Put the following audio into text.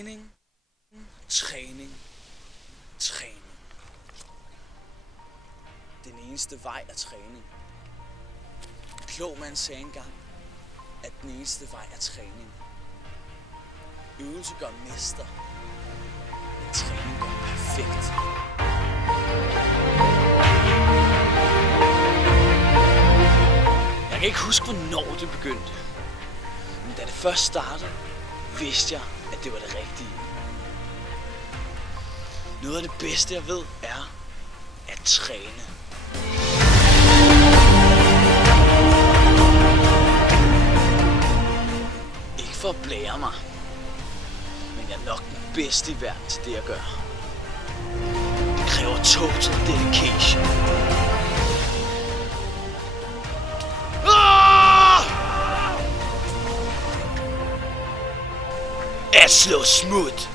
Træning, træning, træning. Den eneste vej er træning. En klog mand sagde engang, at den eneste vej er træning. Øvelse gør mester, men træning gør perfekt. Jeg kan ikke huske, hvornår det begyndte. Men da det først startede, vidste jeg, at det var det rigtige. Noget af det bedste, jeg ved, er at træne. Ikke for at blære mig, men jeg er nok den bedste i verden til det, jeg gør. Det kræver total dedication. At slå smut.